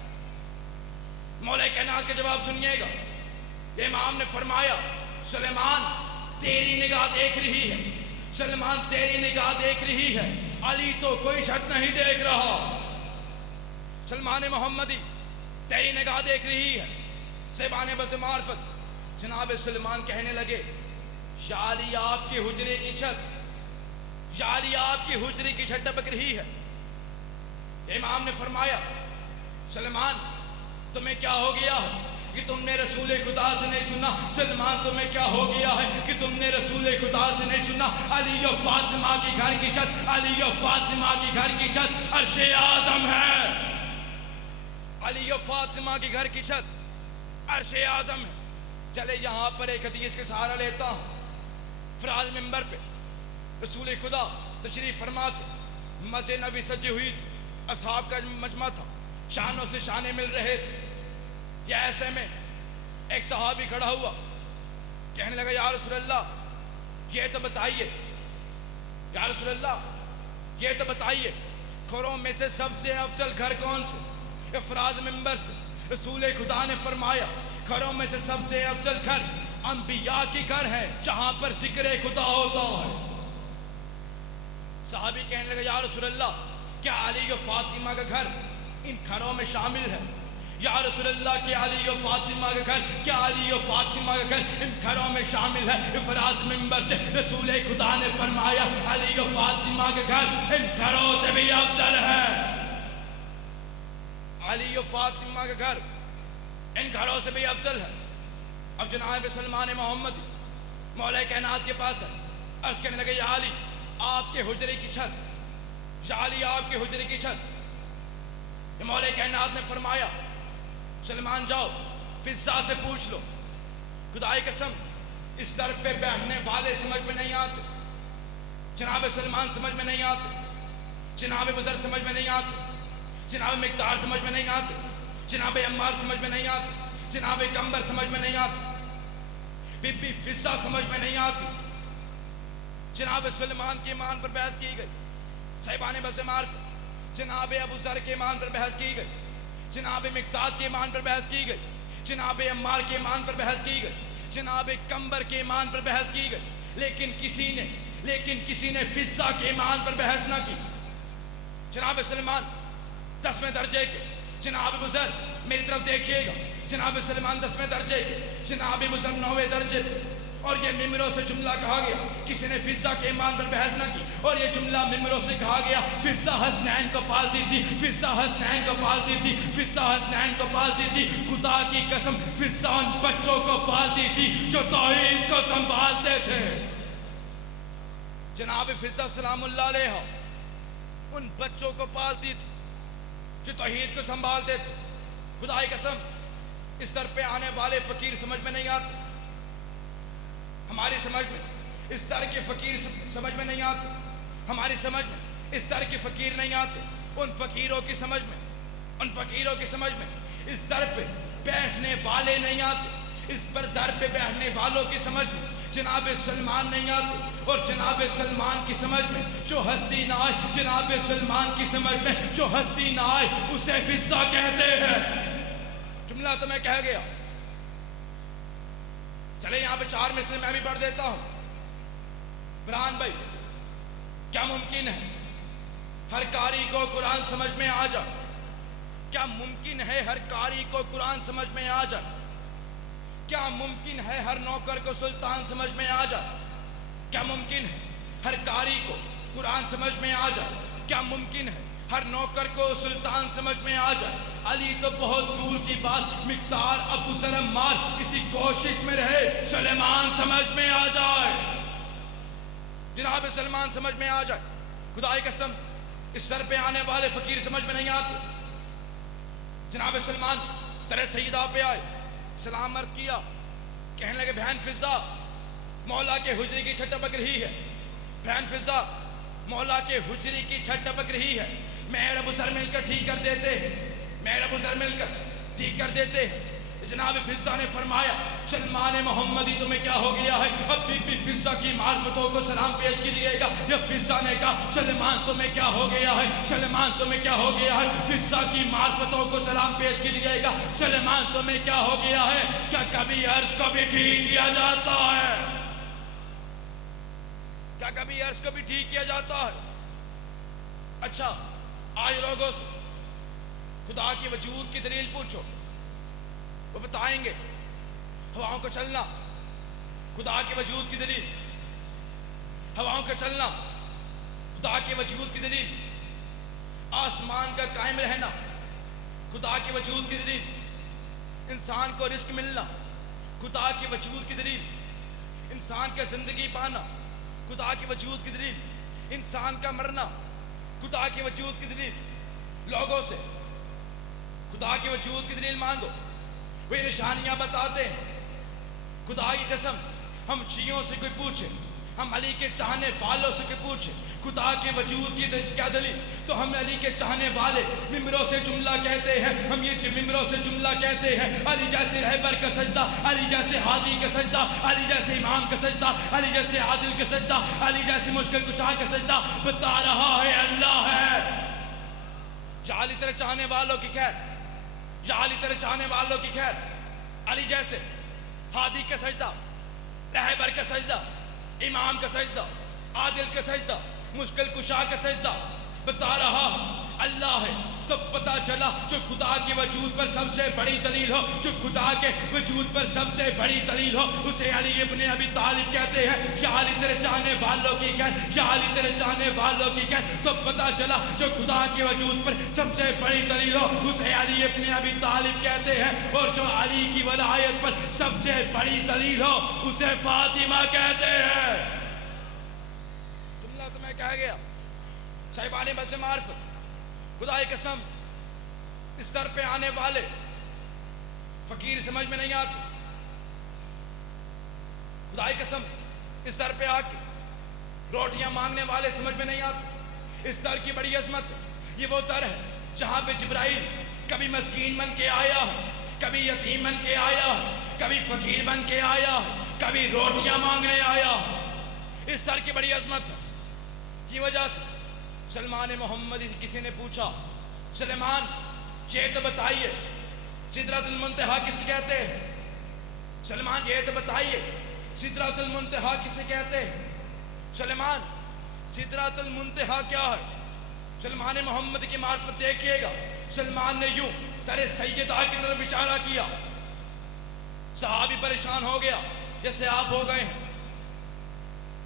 مولا کائنات کے جواب سنیے گا۔ امام نے فرمایا، سلیمان تیری نگاہ دیکھ رہی ہے، سلمان تیری نگاہ دیکھ رہی ہے، علی تو کوئی چھت نہیں دیکھ رہا۔ سلمان محمدی تیری نگاہ دیکھ رہی ہے۔ زبان بز معرفت جناب سلمان کہنے لگے، یا علی آپ کے حجرے کی چھت، یا علی آپ کی حجرے کی چھت ٹپک رہی ہے۔ امام نے فرمایا، سلمان تمہیں کیا ہو گیا ہے کہ تم نے رسول خدا سے نہیں سنا؟ سلمان تمہیں کیا ہو گیا ہے کہ تم نے رسول خدا سے نہیں سنا؟ علی و فاطمہ کی گھر کی چھت، علی و فاطمہ کی گھر کی چھت عرش اعظم ہے۔ علی و فاطمہ کی گھر کی چھت عرش اعظم ہے۔ چلے یہاں پر ایک حدیث کے سہارا لیتا ہوں۔ فراز منبر پہ رسول خدا تشریف فرما تھے، مسجد نبی سجی ہوئی تھی، اصحاب کا مجمع تھا، شانوں سے شانے مل رہے تھے۔ یا ایسے میں ایک صحابی کھڑا ہوا، کہنے لگا، یا رسول اللہ یہ تو بتائیے، یا رسول اللہ یہ تو بتائیے گھروں میں سے سب سے افضل گھر کون سے؟ افراز منبر سے رسول خدا نے فرمایا، گھروں میں سے سب سے افضل گھر انبیاء کی گھر ہے جہاں پر ذکر خدا ہوتا ہے۔ صحابی کہنے لگا، یا رسول اللہ کیا علی و فاطمہ کا گھر ان گھروں میں شامل ہے؟ یا رسول اللہ کے علی و فاطمہ کا گھر، کیا علی و فاطمہ کا گھر ان گھروں میں شامل ہے؟ افراز منبر سے رسول خدا نے فرمایا علی و فاطمہ کا گھر ان گھروں سے بھی افضل ہے۔ علی و فاطمہ کا گھر ان گھروں سے بھی افضل ہے۔ اب جناب سلمان محمد مولا کائنات کے پاس ہے، عرض کرنے لگے یا علی آپ کے حجرے کی چھت، یا علی آپ کے حجرے کی چھت۔ مولا کائنات نے فرمایا سلمان جاؤ فضا سے پوچھ لو، خدائے قسم اس در پہ بیٹھنے والے سمجھ میں نہیں آتے، جناب سلمان سمجھ میں نہیں آتے، جناب بزر سمجھ میں نہیں آتے، جناب مقدار سمجھ میں نہیں آتے، جناب عمار سمجھ میں نہیں آتے، جناب کمبر سمجھ میں نہیں آتے، بی بی فضا سمجھ میں نہیں آتی۔ جناب سلمان کے ایمان پر بحث کی گئی، صاحبان بس معرفت جناب ابو ذر کے ایمان پر بحث کی گئی، جناب مقداد کے ایمان پر بحث کی گئی، جناب عمار کے ایمان پر بحث کی گئی، جناب کمبر کے ایمان پر بحث کی گئی، لیکن کسی نے فضا کے ایمان پر بحث نہ کی۔ جناب سلمان 10ویں درجے کے، جناب ابو ذر میری طرف دیکھیے گا، جناب سلمان 10ویں درجے کے، جناب ابو ذر 9ویں درجے کے، اور یہ ممبروں سے جملہ کہا گیا، کسی نے فضا کے ایمان پر بحث نہ کی، اور یہ جملہ ممبروں سے کہا گیا فضا حسنین کو پالتی تھی، فضا حسنین کو پالتی تھی، فضا حسنین کو پالتی تھی، خدا کی قسم فضا ان بچوں کو پالتی تھی جو توحید کو سنبھالتے تھے۔ جناب فضا سلام اللہ علیہ ان بچوں کو پالتی تھی جو توحید کو سنبھالتے تھے۔ خدا کی قسم اس در پہ آنے والے فقیر سمجھ میں نہیں آتے، ہماری سمجھ میں اس در کے فقیر سمجھ میں نہیں آتے، ہماری سمجھ میں اس در کے فقیر نہیں آتے، ان فقیروں کی سمجھ میں اس در پہ بیٹھنے والے نہیں آتے، اس پر در پہ بیٹھنے والوں کی سمجھ میں جناب سلمان نہیں آتے، اور جناب سلمان کی سمجھ میں جو ہستی نہ آئے، جناب سلمان کی سمجھ میں جو ہستی نہ آئے اسے فضا کہتے ہیں۔ جملہ تو میں کہہ گیا، چلے یہاں پہ 4 مثلیں میں بھی پڑھ دیتا ہوں۔ برہان بھائی کیا ممکن ہے ہر قاری کو قرآن سمجھ میں آ جائے؟ کیا ممکن ہے ہر قاری کو قرآن سمجھ میں آ جائے؟ کیا ممکن ہے ہر نوکر کو سلطان سمجھ میں آ جائے؟ کیا ممکن ہے ہر قاری کو قرآن سمجھ میں آ جائے؟ کیا ممکن ہے ہر نوکر کو سلطان سمجھ میں آ جائے؟ علی تو بہت دور کی بات، مقدار ابو ذر عمار اسی کوشش میں رہے سلیمان سمجھ میں آ جائے، جناب سلمان سمجھ میں آ جائے۔ خدا کی قسم اس سر پہ آنے والے فقیر سمجھ میں نہیں آتے۔ جناب سلمان در سیدہ پہ آئے، سلام عرض کیا، کہنے لگے بہن فضا مولا کے حجری کی چھت ٹپک رہی ہے، بہن فضا مولا کے حجری کی چھت ٹپک رہی ہے، مہر ابو ذر مل کر ٹھیک کر دیتے ہیں، مہر ابو ذر مل کر ٹھیک کر دیتے ہیں۔ جناب فضا نے فرمایا سلمان محمدی تمہیں کیا ہو گیا ہے؟ اب بی فضا کی معرفتوں کو سلام پیش کیجیے گا۔ یا فضا نے کہا سلمان تمہیں کیا ہو گیا ہے؟ سلمان تمہیں کیا ہو گیا ہے؟ فضا کی معرفتوں کو سلام پیش کیجیے گا۔ سلمان تمہیں کیا ہو گیا ہے؟ کیا کبھی عرش کو بھی ٹھیک کیا جاتا ہے؟ کیا کبھی عرش کو بھی ٹھیک کیا جاتا ہے؟ اچھا آج لوگوں سے خدا کی وجود کی دلیل پوچھو، وہ بتائیں گے ہواؤں کا چلنا خدا کے وجود کی دلیل، ہواؤں کا چلنا خدا کے وجود کی دلیل، آسمان کا قائم رہنا خدا کے وجود کی دلیل، انسان کو رزق ملنا خدا کے وجود کی دلیل، انسان کا زندگی پانا خدا کے وجود کی دلیل، انسان کا مرنا خدا کے وجود کی دلیل۔ لوگوں سے خدا کے وجود کی دلیل مانگو، وہ نشانیاں بتاتے ہیں۔ خدا کی قسم ہم شیعوں سے کوئی پوچھے، ہم علی کے چاہنے والوں سے کوئی پوچھے خدا کے وجود کی کیا دلیل، تو ہم علی کے چاہنے والے ممبروں سے جملہ کہتے ہیں، ہم یہ ممبروں سے جملہ کہتے ہیں، علی جیسے رہبر کا سجدہ، علی جیسے ہادی کا سجدہ، علی جیسے امام کا سجدہ، علی جیسے عادل کا سجدہ، علی جیسے مشکل کشا کا سجدہ بتا رہا ہے اللہ ہے۔ یا علی تیرے چاہنے والوں کی خیر، یا علی تیرے چاہنے والوں کی خیر، علی جیسے ہادی کا سجدہ، رہبر کا سجدہ، امام کا سجدہ، عادل کا سجدہ، مشکل کشا کا سجدہ بتا رہا اللہ ہے۔ تو پتہ چلا جو خدا کے وجود پر سب سے بڑی دلیل ہو، جو خدا کے وجود پر سب سے بڑی دلیل ہو، اسے علی ابن ابی طالب کہتے ہیں۔ یا علی تیرے چاہنے والوں کی کہن، یا علی تیرے چاہنے والوں کی کہن، تو پتہ چلا جو خدا کے وجود پر سب سے بڑی دلیل ہو اسے علی ابن ابی طالب کہتے ہیں، اور جو علی کی ولایت پر سب سے بڑی دلیل ہو اسے فاطمہ کہتے ہیں۔ جملہ تو میں کہہ گیا، صاحبان بس معرفت، خدا کی قسم اس در پہ آنے والے فقیر سمجھ میں نہیں آتے، خدا کی قسم اس در پہ آ کے روٹیاں مانگنے والے سمجھ میں نہیں آتے۔ اس در کی بڑی عظمت، یہ وہ در ہے جہاں پہ جبرائیل کبھی مسکین بن کے آیا، کبھی یتیم بن کے آیا، کبھی فقیر بن کے آیا، کبھی روٹیاں مانگنے آیا۔ اس در کی بڑی عظمت ہے، یہ وجہ تھی سلمان محمدی کسی نے پوچھا، سلیمان یہ تو بتائیے سدرۃ المنتہا کسے کہتے ہیں؟ سلمان یہ تو بتائیے سدرۃ المنتہا کسے کہتے ہیں؟ سلیمان سدرۃ المنتہا کیا ہے؟ سلمان محمد کی معرفت دیکھیے گا، سلمان نے یوں ترے سیدہ کی طرف اشارہ کیا، صحابی پریشان ہو گیا جیسے آپ ہو گئے ہیں،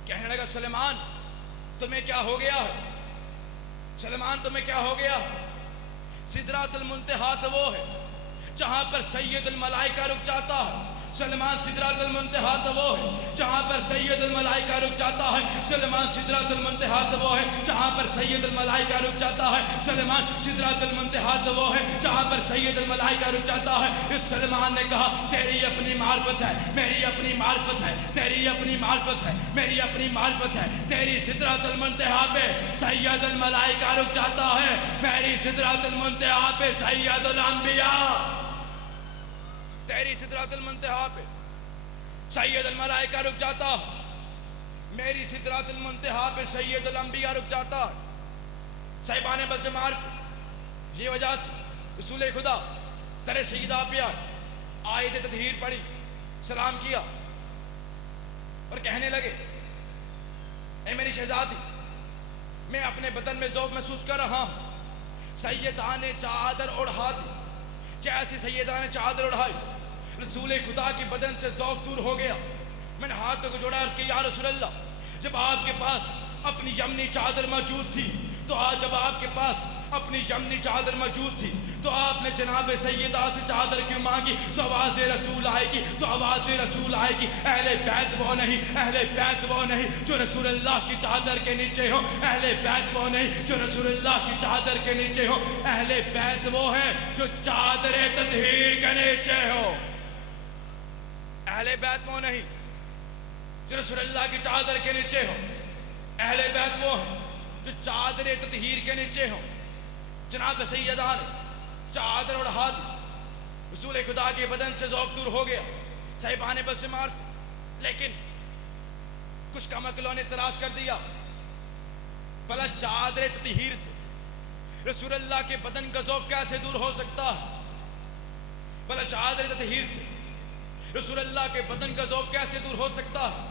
کہنے لگا سلیمان تمہیں کیا ہو گیا ہے؟ سلیمان تمہیں کیا ہو گیا؟ سدرۃ المنتہا تو وہ ہے جہاں پر سید الملائکہ رک جاتا ہے۔ سلیمان سدرۃ المنتہا تو وہ ہے جہاں پر سید الملائکہ رک جاتا ہے۔ سلیمان سدرۃ المنتہا تو وہ ہے جہاں پر سید الملائکہ رک جاتا ہے۔ سلیمان سدرۃ المنتہا تو وہ ہے جہاں پر سید الملائکہ رک جاتا ہے۔ اس سلیمان نے کہا تیری اپنی معرفت ہے، میری اپنی معرفت ہے، تیری اپنی معرفت ہے، میری اپنی معرفت ہے، تیری سدرۃ المنتہا پہ سید الملائکہ رک جاتا ہے، میری سدرۃ المنتہا پہ سید الانبیاء، تیری سدرۃ المنتہا پہ سید الملائکہ رک جاتا ہے، میری سدرۃ المنتہا پہ سید الانبیاء رک جاتا ہے۔ صاحبان بس معرفت، یہ وجہ تھی رسول خدا ترے سیدہ پہ آیت تطہیر پڑھی، سلام کیا اور کہنے لگے اے میری شہزادی میں اپنے بدن میں ذوق محسوس کر رہا ہوں، سیدہ نے چادر اڑھا دی، جیسی سیدہ نے چادر اڑھائی رسول خدا کی بدن سے ذوق دور ہو گیا۔ میں نے ہاتھوں کو جوڑا عرض کیا یا رسول اللہ جب آپ کے پاس اپنی یمنی چادر موجود تھی تو آج جب آپ کے پاس اپنی یمنی چادر موجود تھی تو آپ نے جناب سیدہ سے چادر کیوں مانگی؟ تو آواز رسول آئے گی، تو آواز رسول آئے گی۔ اہل بیت وہ نہیں، اہل بیت وہ نہیں جو رسول اللہ کی چادر کے نیچے ہو، اہل بیت وہ نہیں جو رسول اللہ کی چادر کے نیچے ہو، اہل بیت وہ ہیں جو چادر تطہیر کے نیچے ہو۔ اہل بیت وہ نہیں جو رسول اللہ کی چادر کے نیچے ہو، اہل بیت وہ ہیں جو چادر تطہیر کے نیچے ہو۔ جناب سیدہ نے چادر اڑھا دی، رسول خدا کے بدن سے ذوق دور ہو گیا۔ صاحبان بس معرفت، لیکن کچھ کم عقلوں نے اعتراض کر دیا، بھلا چادر تطہیر سے رسول اللہ کے بدن کا ذوق کیسے دور ہو سکتا ہے؟ بھلا چادر تطہیر سے رسول اللہ کے بدن کا ذوق کیسے دور ہو سکتا ہے؟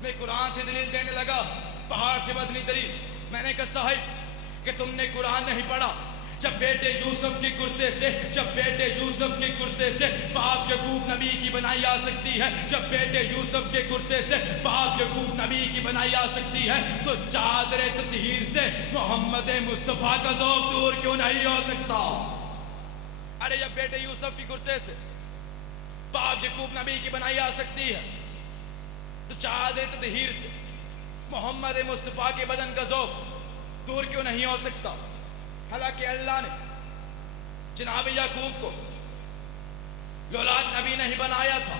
میں قرآن سے دلیل دینے لگا، پہاڑ سے وزنی دلیل۔ میں نے کہا صاحب کہ تم نے قرآن نہیں پڑھا، جب بیٹے یوسف کے کرتے سے، جب بیٹے یوسف کے کرتے سے باپ یعقوب نبی کی بنائی آ سکتی ہے، جب بیٹے یوسف کے کرتے سے باپ یعقوب نبی کی بنائی آ سکتی ہے تو چادر تطہیر سے محمد مصطفیٰ کا ذوق دور کیوں نہیں ہو سکتا؟ ارے جب بیٹے یوسف کے کرتے سے باپ یعقوب نبی کی بنائی آ سکتی ہے تو چادر تطہیر سے محمد مصطفیٰ کے بدن کا ذوق دور کیوں نہیں ہو سکتا؟ حالانکہ اللہ نے جناب یعقوب کو اولاد نبی نہیں بنایا تھا،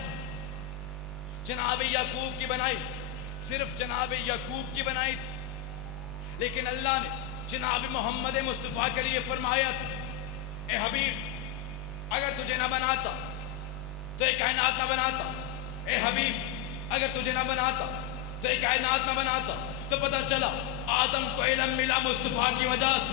جناب یعقوب کی بنائی صرف جناب یعقوب کی بنائی تھی، لیکن اللہ نے جناب محمد مصطفیٰ کے لیے فرمایا تھا اے حبیب اگر تجھے نہ بناتا تو یہ کائنات نہ بناتا، اے حبیب اگر تجھے نہ بناتا تو یہ کائنات نہ بناتا۔ تو پتہ چلا آدم کو علم ملا مصطفیٰ کی وجہ سے،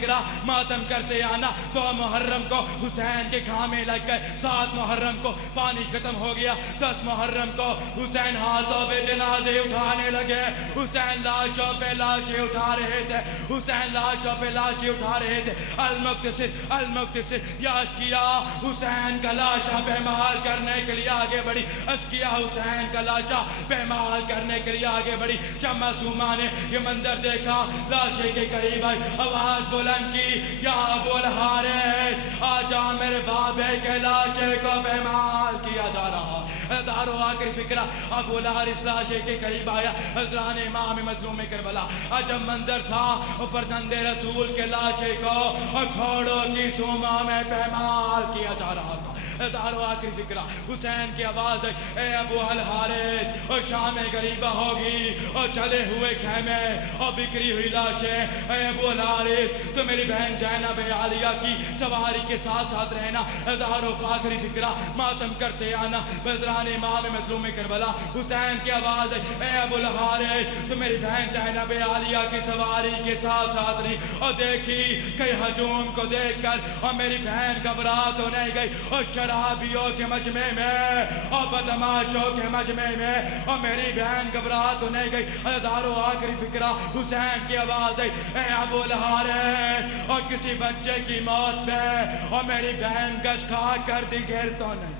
فکرہ ماتم کرتے آنا. تو محرم کو حسین کے کھامے لگ گئے. 7 محرم کو پانی ختم ہو گیا. 10 محرم کو حسین ہاتھوں پہ جنازے اٹھانے لگے. حسین لاشوں پہ لاشیں اٹھا رہے تھے. حسین لاشوں پہ لاشیں اٹھا رہے تھے. المقتصد المقتصد یا اشکیا حسین کا لاشا پیمال کرنے کے لیے آگے بڑھی. اشکیا حسین کا لاشا پیمال کرنے کے لیے آگے بڑھی. جب معصومہ نے یہ منظر دیکھا لاشے کے قریب آئی, آواز بلند کی, یا ابو الحارث آجا میرے بابے کے لاشے کو پیمال کیا جا رہا. دارو آخر فکرہ ابو الحارث لاشے کے قریب آیا. حضران امام مظلوم کربلا عجب منظر تھا. فرزند رسول کے لاشے کو گھوڑوں کی سوما میں پیمال کیا جا رہا تھا. دارو آخر فکرہ حسین کی آواز ہے, اے ابو الحارث اور شام غریبہ ہوگی اور چلے ہوئے خیمے اور بکھری ہوئی لاشیں. اے ابو الحارث تو میری بہن زینب عالیہ کی سواری کے ساتھ ساتھ رہنا. دارو آخری فکرہ ماتم کرتے آنا. بدران امام مظلوم کربلا حسین کی آواز ہے, اے ابو الحارث تو میری بہن زینب عالیہ کی سواری کے ساتھ ساتھ رہی اور دیکھی کہ ہجوم کو دیکھ کر اور میری بہن گھبرا تو نہیں گئی اور شرابیوں کے مجمع میں اور بدماشوں کے مجمع میں اور میری بہن گھبرا تو نہیں گئی. دارو آخری فکرہ حسین کی آواز ہے, اے ابو الحارث اور کسی بچے کی موت پہ اور میری بہن گش کھا کر دی گر تو نہیں.